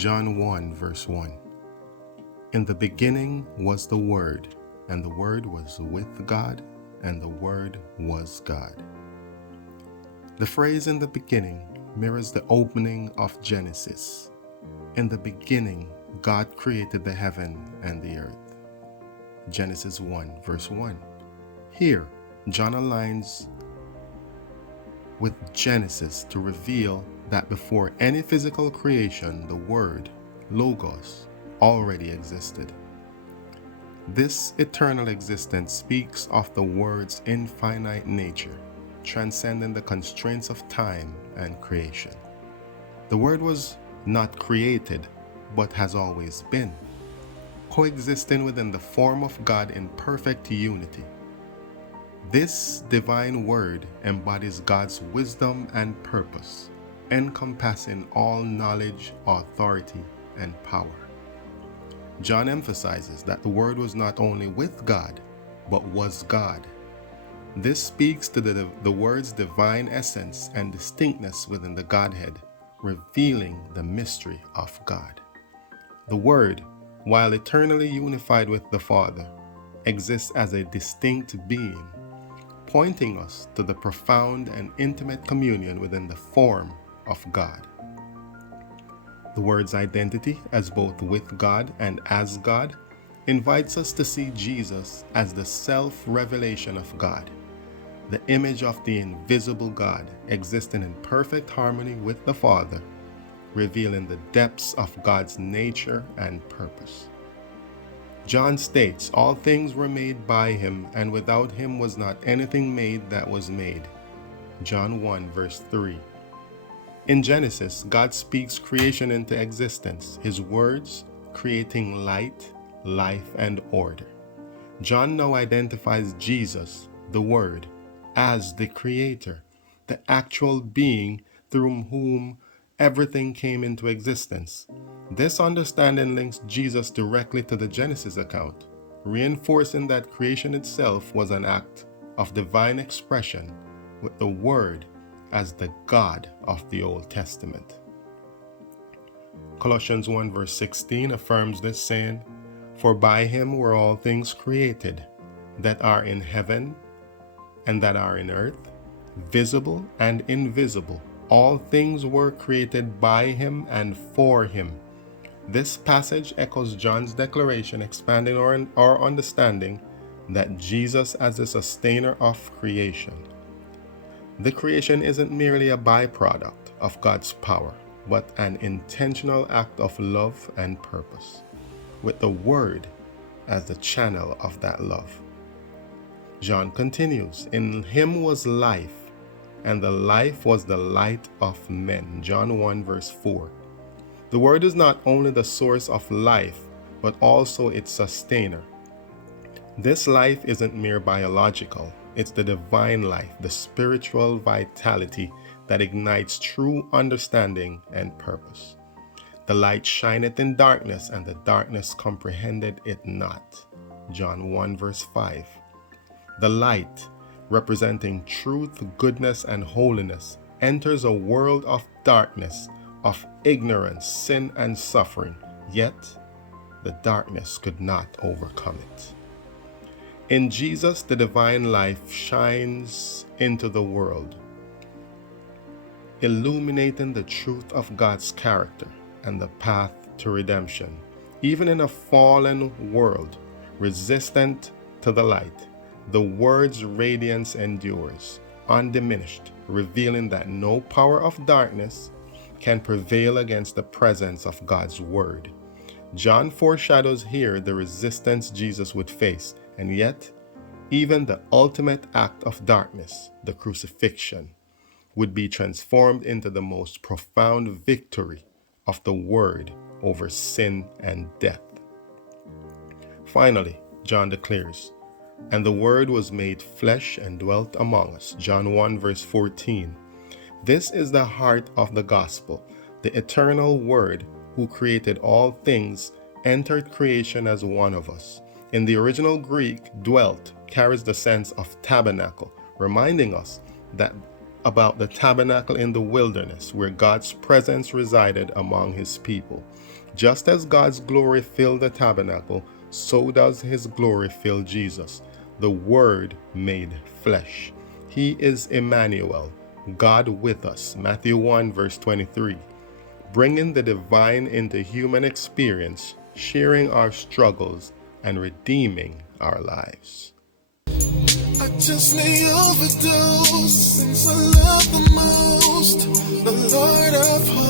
John 1 verse 1. In the beginning was the Word, and the Word was with God, and the Word was God. The phrase "in the beginning" mirrors the opening of Genesis. In the beginning, God created the heaven and the earth. Genesis 1 verse 1. Here, John aligns with Genesis to reveal that before any physical creation, the Word, Logos, already existed. This eternal existence speaks of the Word's infinite nature, transcending the constraints of time and creation. The Word was not created, but has always been, coexisting within the form of God in perfect unity. This divine Word embodies God's wisdom and purpose, encompassing all knowledge, authority, and power. John emphasizes that the Word was not only with God, but was God. This speaks to the Word's divine essence and distinctness within the Godhead, revealing the mystery of God. The Word, while eternally unified with the Father, exists as a distinct being, pointing us to the profound and intimate communion within the form of God. The Word's identity as both with God and as God invites us to see Jesus as the self-revelation of God, the image of the invisible God existing in perfect harmony with the Father, revealing the depths of God's nature and purpose. John states, "All things were made by him, and without him was not anything made that was made." John 1 verse 3. In Genesis, God speaks creation into existence, his words creating light, life, and order. John now identifies Jesus, the Word, as the Creator, the actual being through whom everything came into existence. This understanding links Jesus directly to the Genesis account, reinforcing that creation itself was an act of divine expression, with the Word as the God of the Old Testament. Colossians 1 verse 16 affirms this, saying, "For by him were all things created, that are in heaven and that are in earth, visible and invisible. All things were created by him and for him." This passage echoes John's declaration, expanding our understanding that Jesus as the sustainer of creation. The creation isn't merely a byproduct of God's power, but an intentional act of love and purpose, with the Word as the channel of that love. John continues, "In him was life, and the life was the light of men." John 1 verse 4. The Word is not only the source of life, but also its sustainer. This life isn't mere biological, it's the divine life, the spiritual vitality that ignites true understanding and purpose. "The light shineth in darkness, and the darkness comprehended it not." John 1 verse 5. The light, representing truth, goodness, and holiness, enters a world of darkness, of ignorance, sin, and suffering, yet the darkness could not overcome it. In Jesus, the divine life shines into the world, illuminating the truth of God's character and the path to redemption. Even in a fallen world, resistant to the light, the Word's radiance endures, undiminished, revealing that no power of darkness can prevail against the presence of God's Word. John foreshadows here the resistance Jesus would face, and yet, even the ultimate act of darkness, the crucifixion, would be transformed into the most profound victory of the Word over sin and death. Finally, John declares, "And the Word was made flesh and dwelt among us." John 1 verse 14. This is the heart of the gospel. The eternal Word, who created all things, entered creation as one of us. In the original Greek, dwelt carries the sense of tabernacle, reminding us that about the tabernacle in the wilderness, where God's presence resided among his people. Just as God's glory filled the tabernacle, so does his glory fill Jesus, the Word made flesh. He is Emmanuel, God with us, Matthew 1 verse 23, bringing the divine into human experience, sharing our struggles, and redeeming our lives. I just may overdose since I love the most, the Lord of hosts.